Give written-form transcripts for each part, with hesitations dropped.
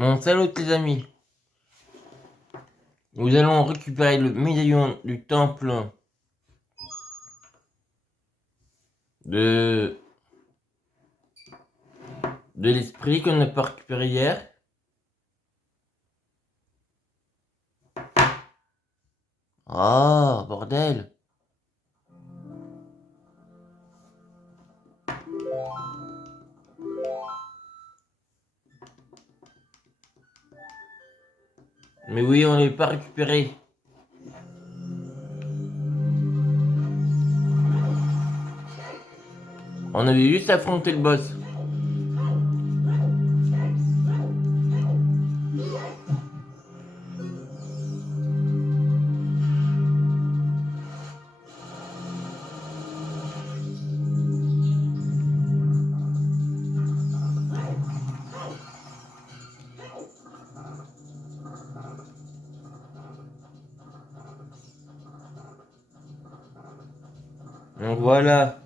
Mon salut tes amis, nous allons récupérer le médaillon du temple de, de l'esprit qu'on n'a pas récupéré hier. Oh, bordel! Mais oui, on n'est pas récupéré. On avait juste affronté le boss. Donc voilà.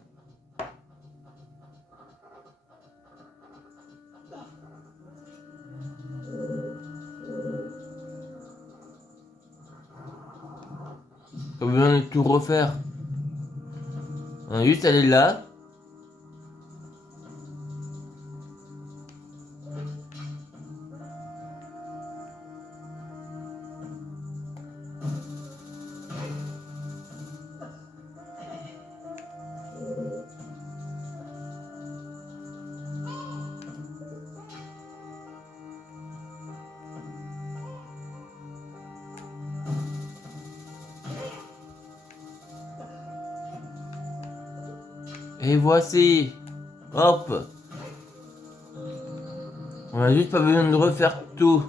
Pas besoin de tout refaire. On a juste à aller là. Et voici. Hop. On a juste pas besoin de refaire tout.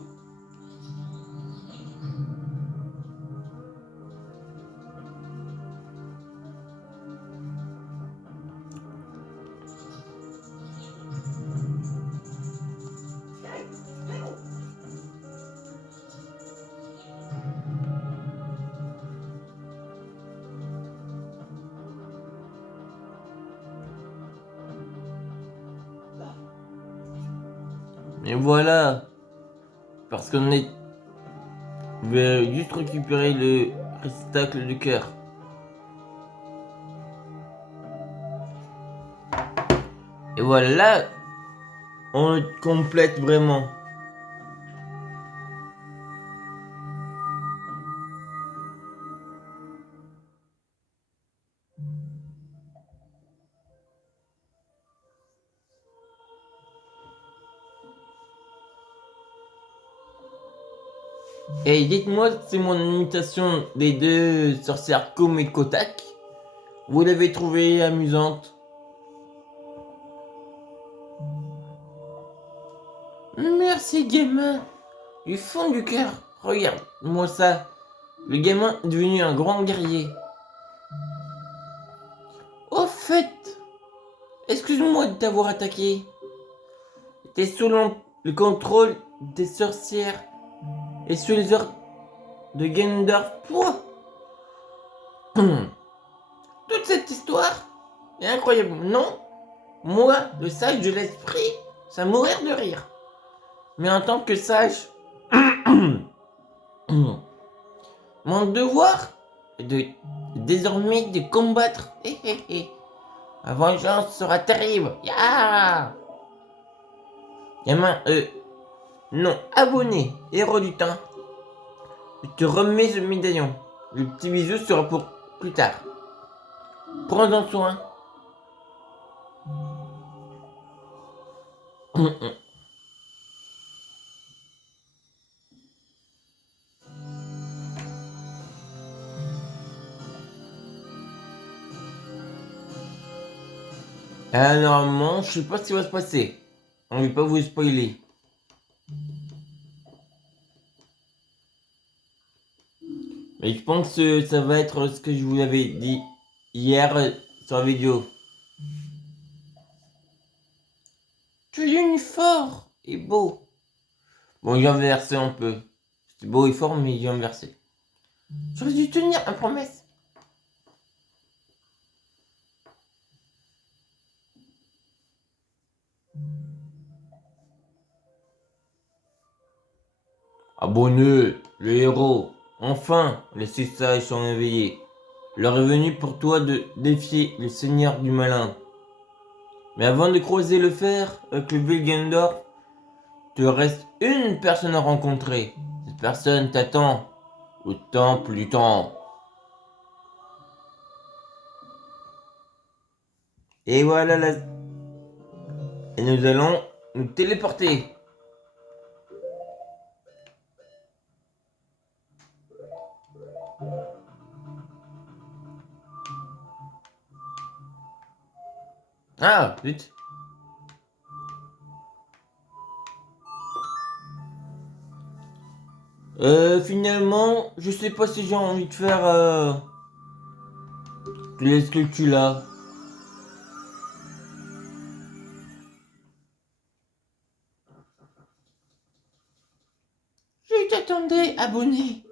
Mais voilà. Parce qu'on est... On va juste récupérer le réceptacle du cœur. Et voilà, là, on le complète vraiment. Et dites-moi, c'est mon imitation des deux sorcières Kom et Kotak. Vous l'avez trouvée amusante? Merci gamin, du fond du cœur. Regarde-moi ça. Le gamin est devenu un grand guerrier. Au fait, excuse-moi de t'avoir attaqué. T'es sous le contrôle des sorcières et sous les ordres de Gendorf. Pouah. Toute cette histoire est incroyable, non? Moi, le sage de l'esprit, ça mourir de rire. Mais en tant que sage, mon devoir est de désormais de combattre. La vengeance sera terrible. Yeah. Gamin, non, abonné, héros du temps. Je te remets ce médaillon. Le petit bisou sera pour plus tard. Prends-en soin. Alors, normalement, je sais pas ce qui va se passer. On ne veut pas vous spoiler. Mais je pense que ça va être ce que je vous avais dit hier sur la vidéo. Tu es fort et beau. Bon, j'ai inversé un peu. C'était beau et fort, mais j'ai inversé. J'aurais dû tenir ma promesse. Abonné, le héros. Enfin, les six sages sont éveillés. L'heure est venue pour toi de défier le seigneur du malin. Mais avant de croiser le fer avec le Vilgendorf, te reste une personne à rencontrer. Cette personne t'attend au temple du temps. Et voilà Et nous allons nous téléporter. Ah, vite. Finalement, je sais pas si j'ai envie de faire les sculptures là. Je t'attendais, abonné.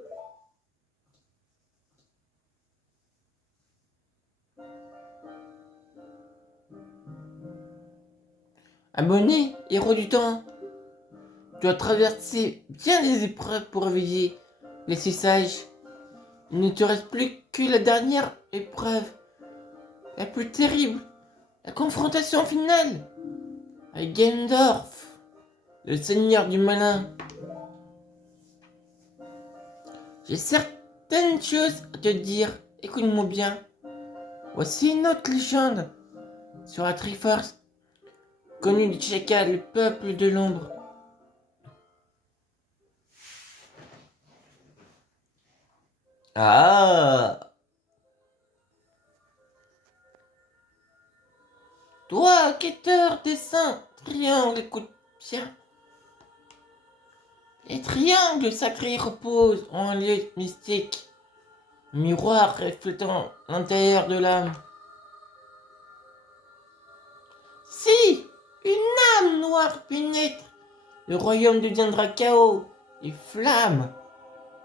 Abonné, héros du temps. Tu as traversé bien des épreuves pour réveiller les six sages. Il ne te reste plus que la dernière épreuve, la plus terrible, la confrontation finale avec Gendorf, le seigneur du malin. J'ai certaines choses à te dire, écoute-moi bien. Voici une autre légende sur la Triforce, connue du Chacal, le peuple de l'ombre. Ah! Toi, quêteur des saints, triangle, écoute bien. Les triangles sacrés reposent en un lieu mystique, miroir reflétant l'intérieur de l'âme. Si une âme noire pénètre, le royaume deviendra chaos et flamme.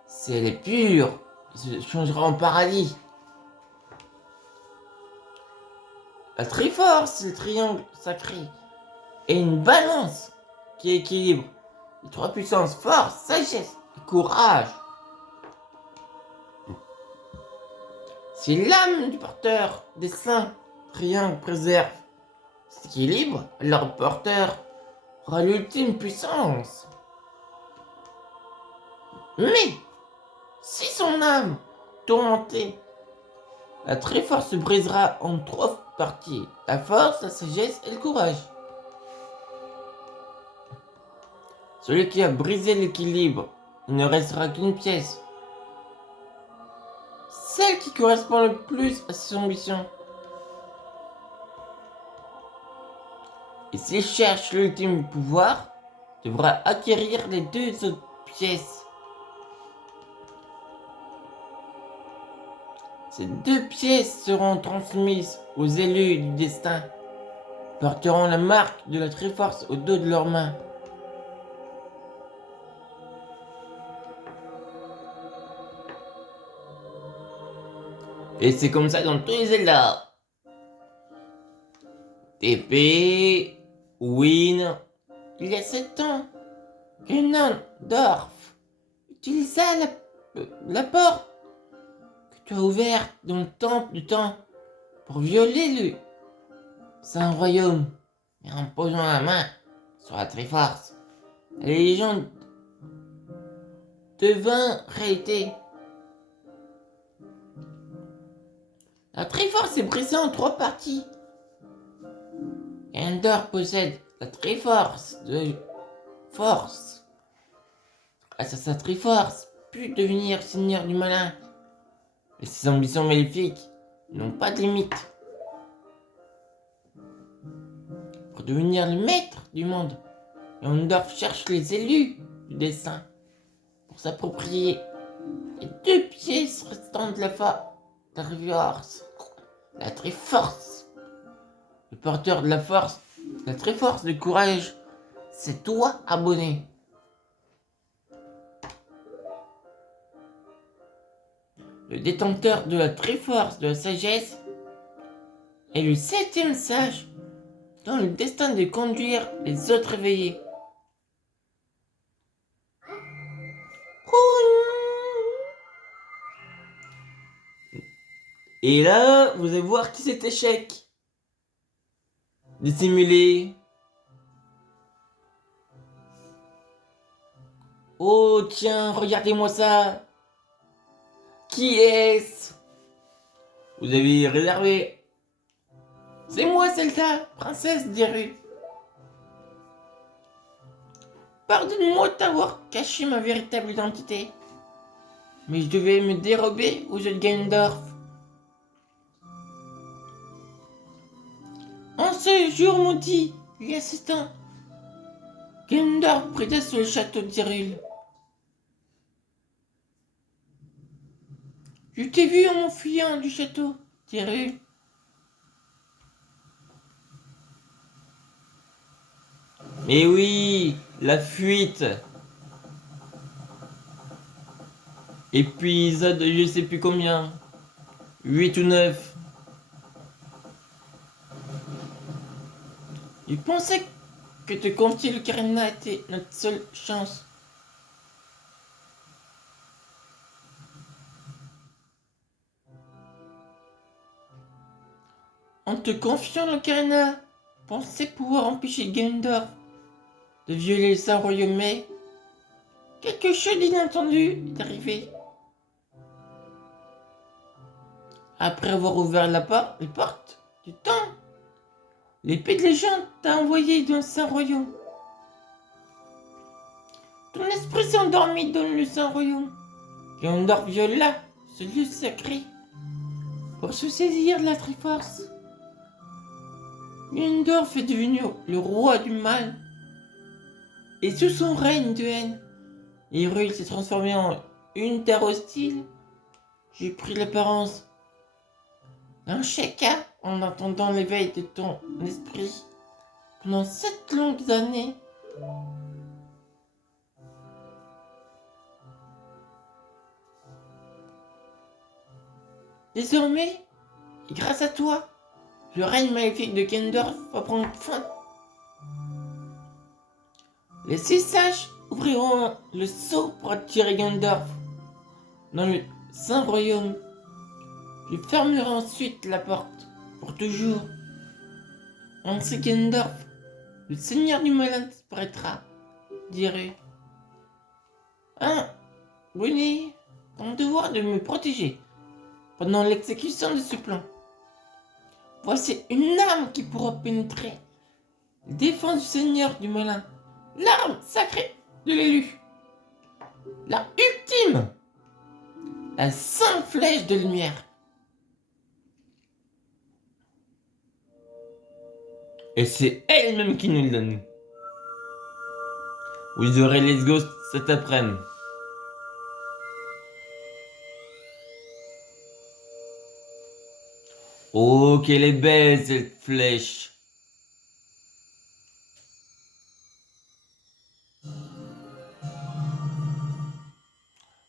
Si elle est pure, elle se changera en paradis. La Triforce, le triangle sacré, et une balance qui équilibre les trois puissances, force, sagesse et courage. Si l'âme du porteur des saints triangle préserve cet équilibre, alors le porteur aura l'ultime puissance. Mais si son âme tourmentée, la Triforce se brisera en trois parties, la force, la sagesse et le courage. Celui qui a brisé l'équilibre, il ne restera qu'une pièce. Celle qui correspond le plus à ses ambitions. Et s'il cherche l'ultime pouvoir, devra acquérir les deux autres pièces. Ces deux pièces seront transmises aux élus du destin, porteront la marque de la Triforce au dos de leurs mains. Et c'est comme ça dans tous les Zelda. TP, Win. Il y a 7 ans, Ganondorf utilisa la porte que tu as ouverte dans le temple du temps pour violer le Saint Royaume. Et en posant la main sur la Triforce, la légende devint réalité. La Triforce est brisée en 3 parties. Ganondorf possède la Triforce de force. Grâce à sa Triforce, put devenir seigneur du malin. Mais ses ambitions maléfiques n'ont pas de limite. Pour devenir le maître du monde, Ganondorf cherche les élus du destin pour s'approprier les 2 pièces restantes de la Triforce. La Triforce. Le porteur de la force, la Triforce du courage, c'est toi, abonné. Le détenteur de la Triforce de la sagesse est le 7e sage dont le destin de conduire les autres éveillés. Et là, vous allez voir qui cet échec. Dissimulé. Oh tiens, regardez-moi ça. Qui est-ce? Vous avez réservé. C'est moi, Zelda, princesse des rues. Pardonne-moi de t'avoir caché ma véritable identité. Mais je devais me dérober aux yeux de Ganondorf. En ce jour maudit, il y a 7 ans, Ganondorf prédait sur le château d'Hyrule. Je t'ai vu en m'enfuyant du château d'Hyrule. Mais oui, la fuite. Épisode je sais plus combien. 8 ou 9. Je pensais que te confier le Karina était notre seule chance. En te confiant le Karina, je pensais pouvoir empêcher Ganondorf de violer le Saint-Royaume, mais quelque chose d'inattendu est arrivé. Après avoir ouvert les portes du temps, l'épée de légende t'a envoyé dans le Saint-Royaume. Ton esprit s'est endormi dans le Saint-Royaume. Ganondorf viola ce lieu sacré pour se saisir de la Triforce. Ganondorf est devenu le roi du mal. Et sous son règne de haine, Hyrule s'est transformé en une terre hostile. J'ai pris l'apparence d'un Sheikah en attendant l'éveil de ton esprit pendant 7 longues années. Désormais, grâce à toi, le règne maléfique de Ganondorf va prendre fin. Les 6 sages ouvriront le sceau pour attirer Ganondorf dans le Saint-Royaume. Je fermerai ensuite la porte pour toujours. Ainsi Ganondorf, le seigneur du malin, disparaîtra, dirait. Hein, Bruni, ton devoir de me protéger pendant l'exécution de ce plan. Voici une arme qui pourra pénétrer les défenses du seigneur du malin. L'arme sacrée de l'élu. La ultime. La sainte flèche de lumière. Et c'est elle-même qui nous le donne. Vous aurez les ghosts cet après-midi. Oh, qu'elle est belle cette flèche.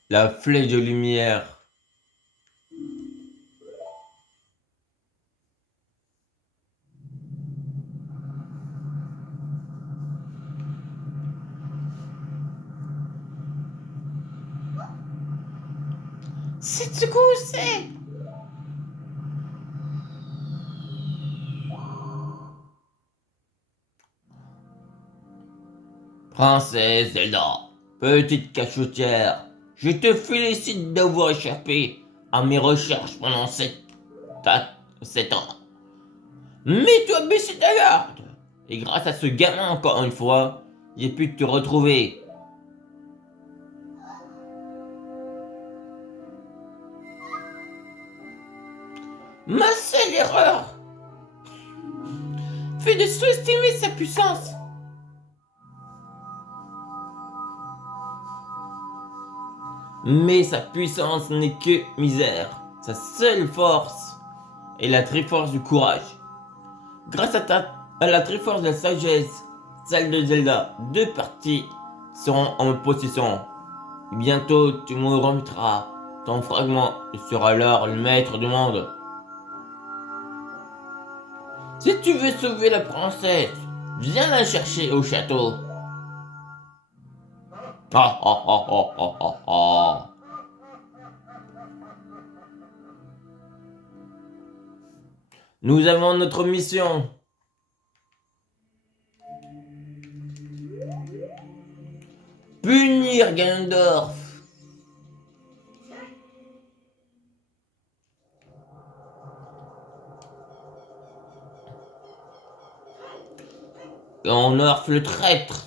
La flèche de lumière. C'est ce coup c'est. Princesse Zelda, petite cachotière, je te félicite d'avoir échappé à mes recherches pendant 7 ans. Mets-toi baisser ta garde. Et grâce à ce gamin, encore une fois, j'ai pu te retrouver. Ma seule erreur fut de sous-estimer sa puissance. Mais sa puissance n'est que misère. Sa seule force est la Triforce du courage. Grâce à la Triforce de la sagesse, celle de Zelda, 2 parties seront en possession. Bientôt, tu me remettras ton fragment et seras alors le maître du monde. Si tu veux sauver la princesse, viens la chercher au château. Ah ah ah ah ah ah ah. Nous avons notre mission. Punir Ganondorf. Ganondorf le traître.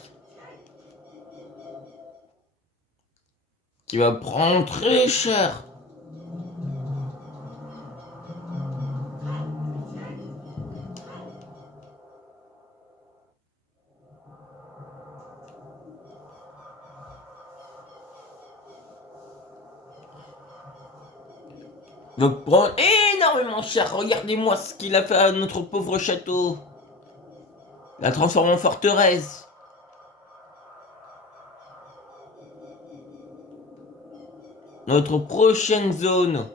Qui va prendre très cher. Va prendre énormément cher. Regardez-moi ce qu'il a fait à notre pauvre château. La transforme en forteresse. Notre prochaine zone.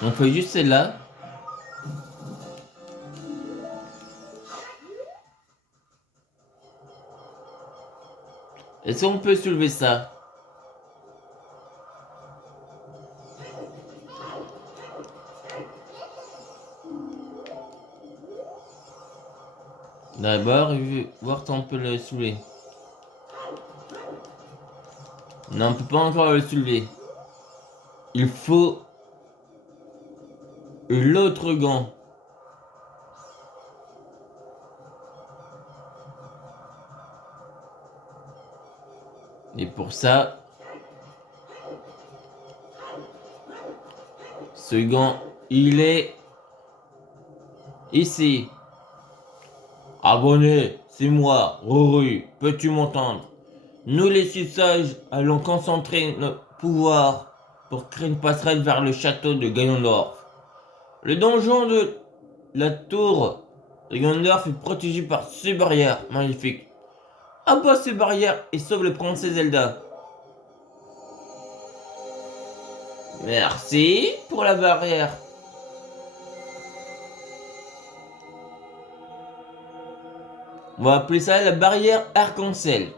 On fait juste celle-là. Est-ce qu'on peut soulever ça? D'abord, voir si on peut le soulever. Non, on peut pas encore le soulever. Il faut l'autre gant. Et pour ça, ce gant, il est ici. Abonné, c'est moi, Ruru, peux-tu m'entendre? Nous les sages allons concentrer notre pouvoir pour créer une passerelle vers le château de Ganondorf. Le donjon de la tour de Ganondorf est protégé par ces barrières magnifiques. Abat ces barrières et sauve le princesse Zelda. Merci pour la barrière. On va appeler ça la barrière arc-en-ciel.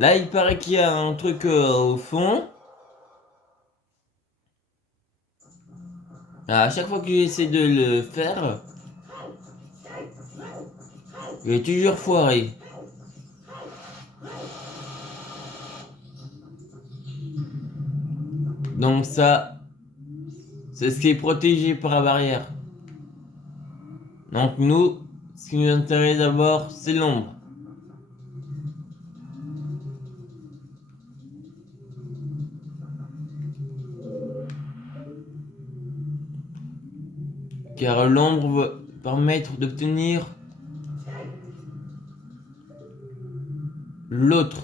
Là, il paraît qu'il y a un truc au fond. À chaque fois que j'essaie de le faire, je vais toujours foirer. Donc ça, c'est ce qui est protégé par la barrière. Donc nous, ce qui nous intéresse d'abord, c'est l'ombre. Car l'ombre va permettre d'obtenir l'autre.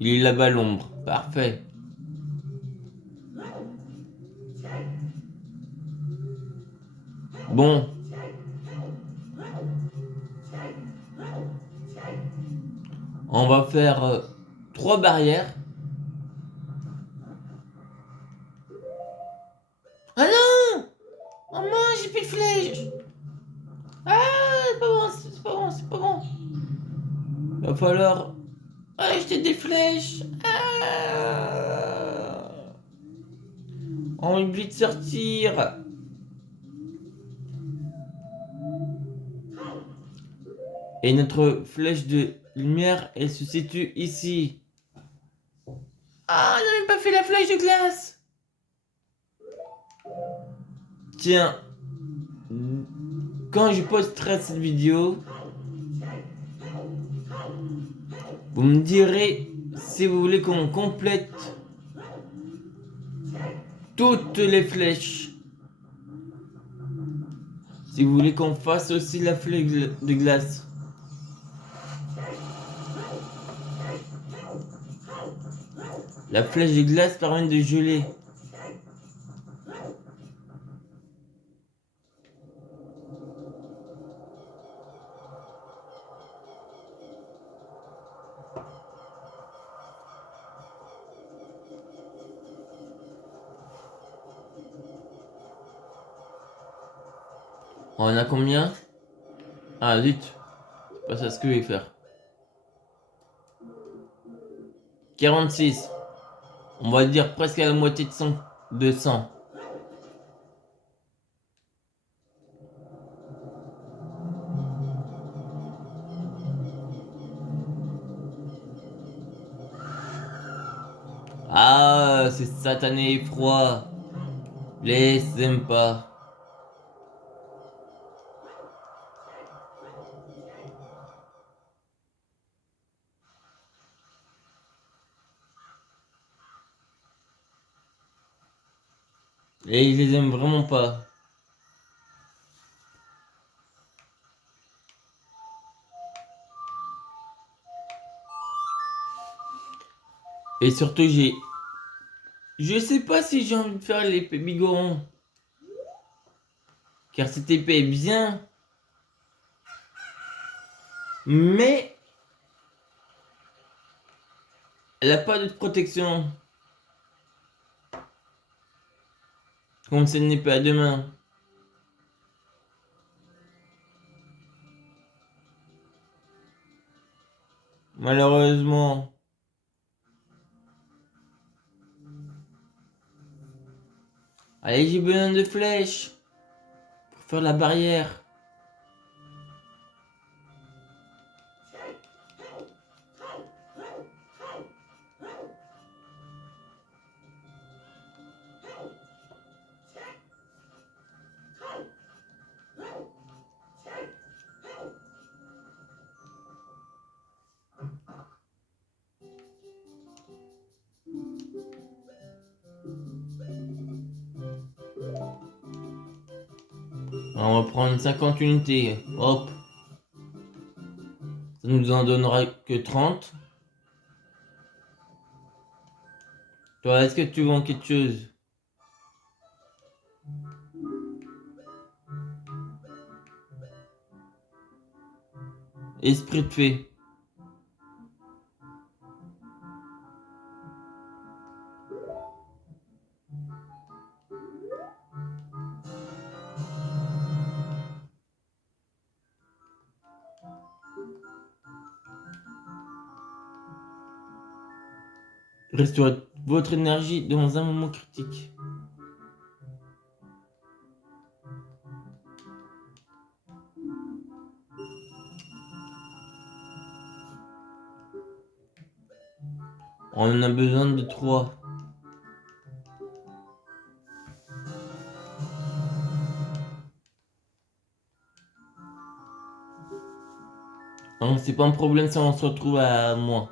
Il est là-bas l'ombre. Parfait. Bon. On va faire 3 barrières. Ah non! Oh mince, j'ai plus de flèches! Ah, c'est pas bon, c'est pas bon, c'est pas bon. Va falloir acheter des flèches. Ah. On oublie de sortir. Et notre flèche de lumière, elle se situe ici. Ah, on n'a même pas fait la flèche de glace. Tiens, quand je posterai cette vidéo, vous me direz si vous voulez qu'on complète toutes les flèches. Si vous voulez qu'on fasse aussi la flèche de glace. La flèche de glace permet de geler. On a combien? Ah, zut. C'est pas ça ce que je vais faire. 46. On va dire presque à la moitié de 100. De 100. Ah, c'est satané et froid. Les aime pas. Et ils les aiment vraiment pas. Et surtout, je sais pas si j'ai envie de faire l'épée bigoron. Car cette épée est bien. Mais elle a pas de protection. Comme c'est une épée à deux mains. Malheureusement. Allez, j'ai besoin de flèches. Pour faire la barrière. On va prendre 50 unités. Hop. Ça nous en donnera que 30. Toi, est-ce que tu vends quelque chose? Esprit de fée. Restaurez votre énergie dans un moment critique. On en a besoin de 3. Donc c'est pas un problème si on se retrouve à moins.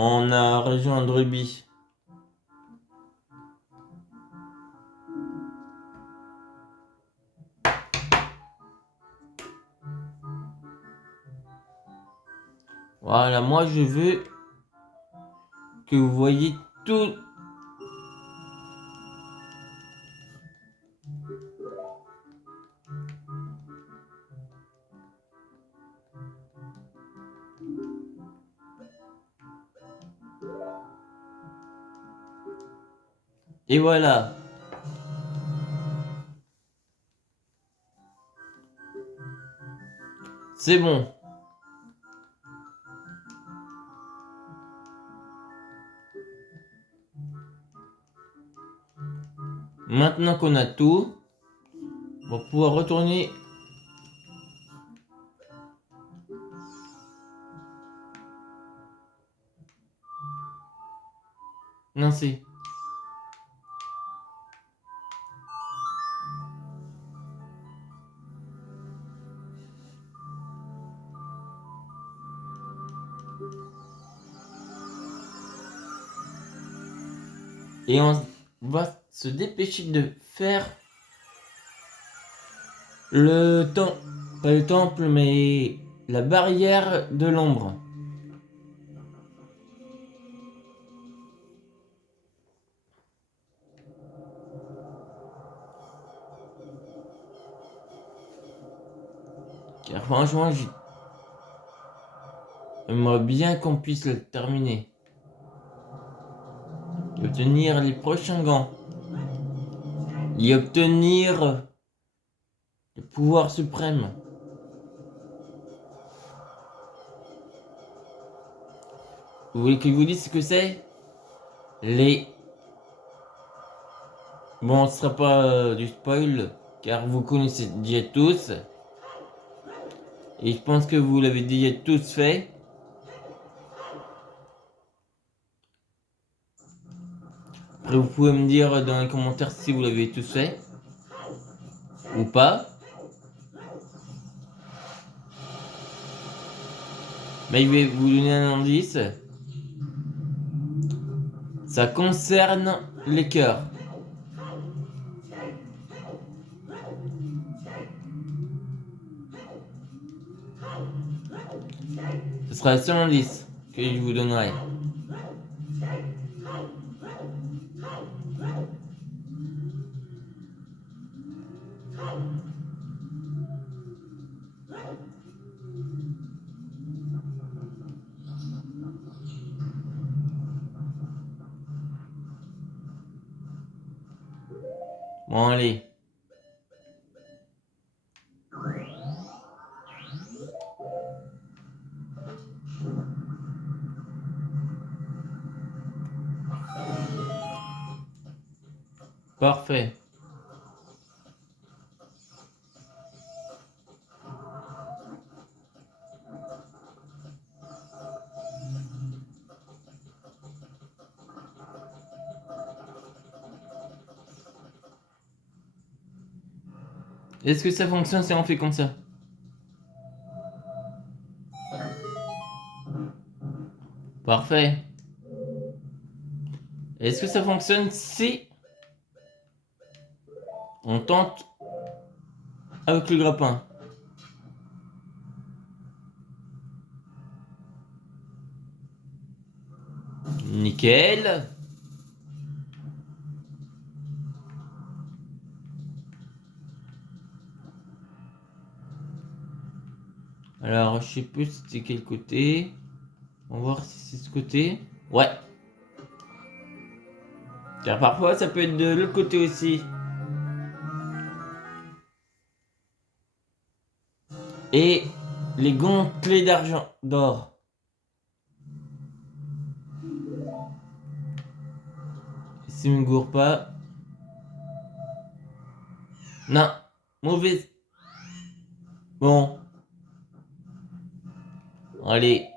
On a rejoint Druby. Voilà, moi je veux que vous voyez tout. Et voilà. C'est bon. Maintenant qu'on a tout, on va pouvoir retourner. Non, c'est. Et on va se dépêcher de faire le temple, pas le temple, mais la barrière de l'ombre. Car franchement, j'aimerais bien qu'on puisse le terminer. Et obtenir les prochains gants. Et obtenir le pouvoir suprême. Vous voulez que je vous dise ce que c'est? Les... Bon, ce sera pas du spoil, car vous connaissez déjà tous. Et je pense que vous l'avez déjà tous fait. Après, vous pouvez me dire dans les commentaires si vous l'avez tous fait. Ou pas. Mais je vais vous donner un indice. Ça concerne les cœurs. Ce sera le seul indice que je vous donnerai. Bon, allez. Parfait. Est-ce que ça fonctionne si on fait comme ça? Parfait. Est-ce que ça fonctionne si on tente avec le grappin? Nickel. Alors, je sais plus c'était quel côté. On va voir si c'est ce côté. Ouais. Car parfois, ça peut être de l'autre côté aussi. Et les gantelets d'argent, d'or. Si je me gourre pas. Non. Mauvaise. Bon. Allez.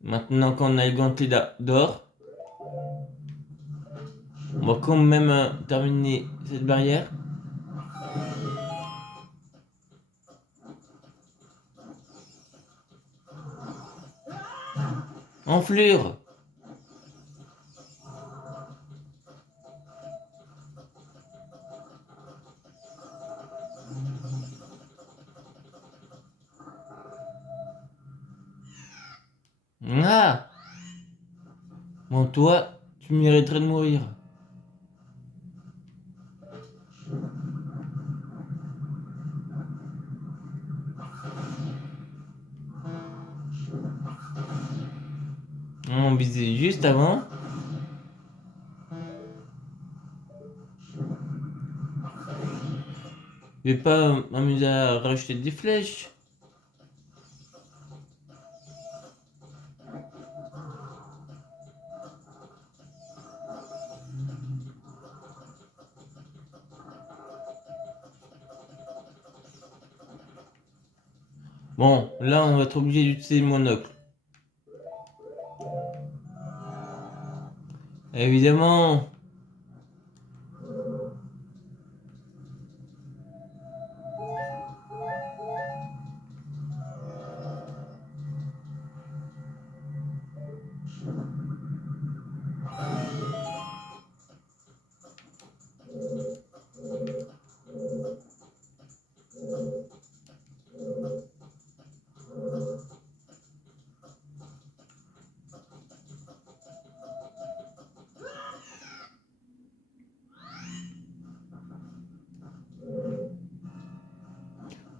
Maintenant qu'on a le gantelet d'or, on va quand même terminer cette barrière. Enflure. Ah. Bon, toi, tu mériterais de mourir. On visait juste avant. Je vais pas m'amuser à rajouter des flèches. Bon, là, on va être obligé d'utiliser le monocle. Évidemment.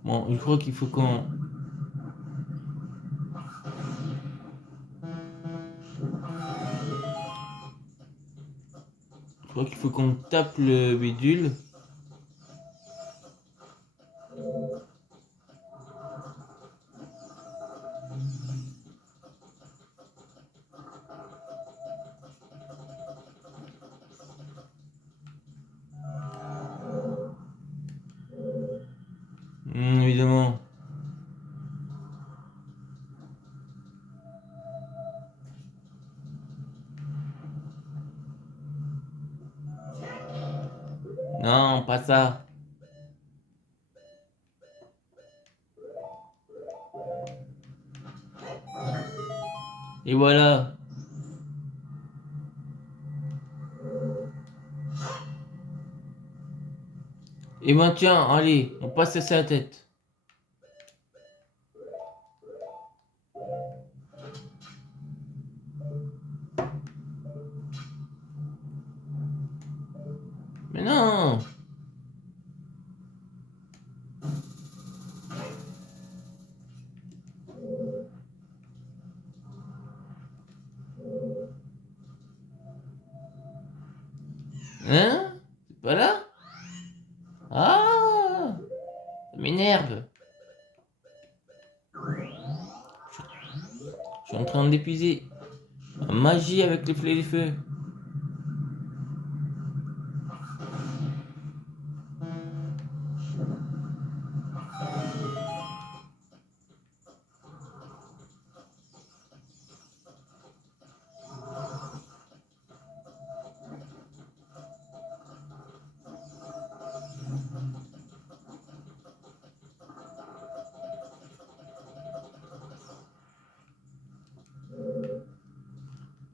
Bon, je crois qu'il faut qu'on... Je crois qu'il faut qu'on tape le bidule. Évidemment. Non, pas ça. Et voilà. Et ben tiens, allez, on passe ça à la tête. Mais non. Hein? C'est pas là? Ah! Ça m'énerve. Je suis en train d'épuiser ma magie avec les fleurs des feux.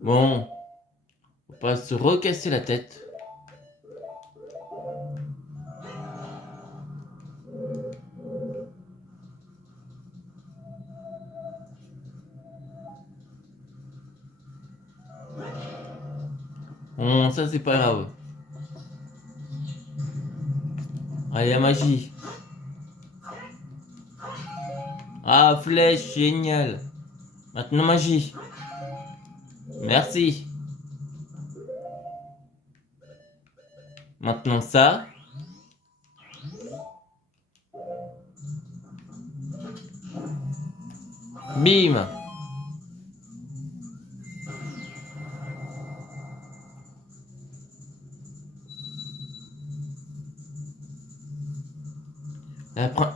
Bon, on va pas se recasser la tête. Bon, ça c'est pas grave. Allez, la magie. Ah, flèche, génial. Maintenant magie. Merci. Maintenant ça. Bim.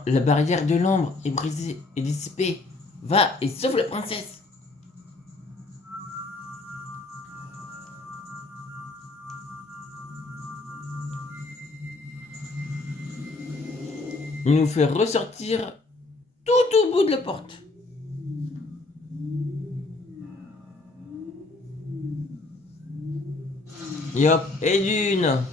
La barrière de l'ombre est brisée et dissipée. Va et sauve la princesse. Il nous fait ressortir tout au bout de la porte. Et hop, et d'une.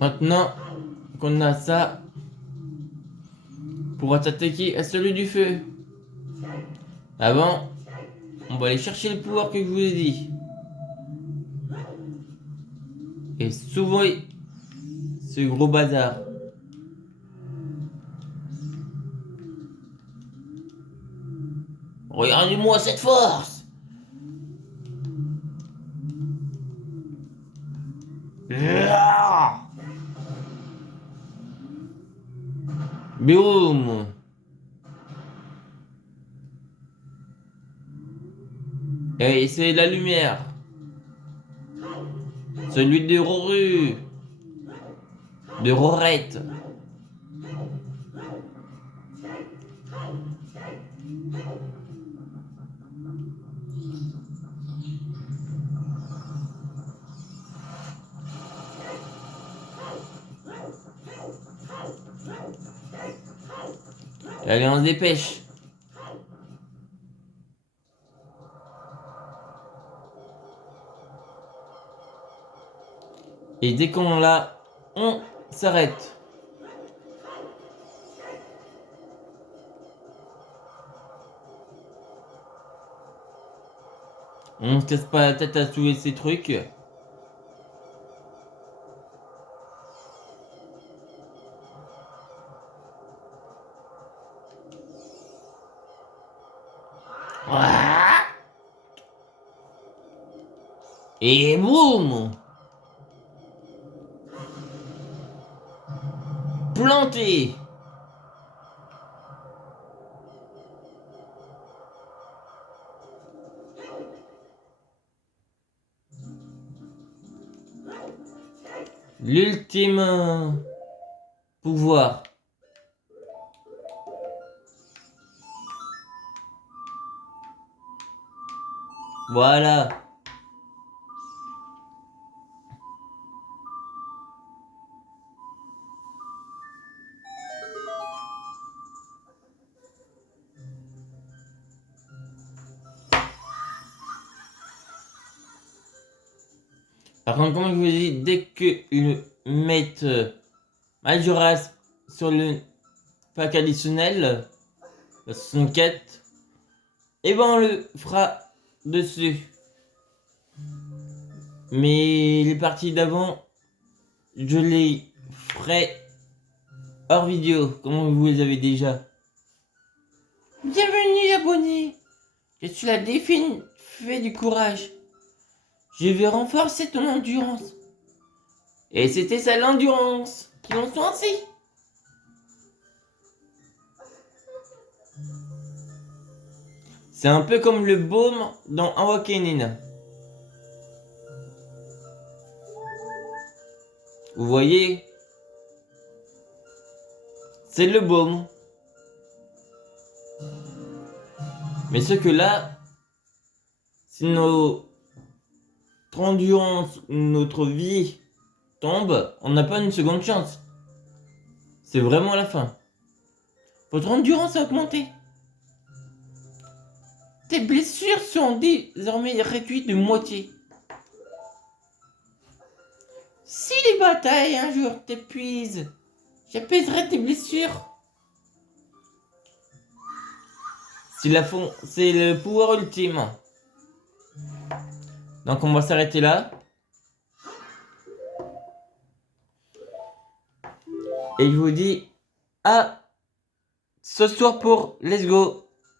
Maintenant qu'on a ça, on pourra s'attaquer à celui du feu. Avant, on va aller chercher le pouvoir que je vous ai dit. Et souvent, ce gros bazar. Regardez-moi cette force! Boum! Et c'est la lumière. Celui de Roru. De Rorette. Allez, on se dépêche. Et dès qu'on l'a, on s'arrête. On se casse pas la tête à soulever ces trucs. Ouah. Et boum! Planté! L'ultime pouvoir. Voilà. Par contre, comme je vous dis, dès qu'ils mettent Majora's sur le pack additionnel, la 64, et ben on le fera dessus. Mais les parties d'avant, je les ferai hors vidéo, comme vous les avez déjà. Bienvenue abonné, je suis la défine fait du courage. Je vais renforcer ton endurance. Et c'était ça l'endurance qui l'ont ainsi. C'est un peu comme le baume dans Awakening. Vous voyez? C'est le baume. Mais ce que là, si notre endurance ou notre vie tombe, on n'a pas une seconde chance. C'est vraiment la fin. Votre endurance a augmenté. Tes blessures sont désormais réduites de moitié. Si les batailles un jour t'épuisent, j'apaiserai tes blessures. C'est le pouvoir ultime. Donc on va s'arrêter là. Et je vous dis à ce soir pour Let's Go.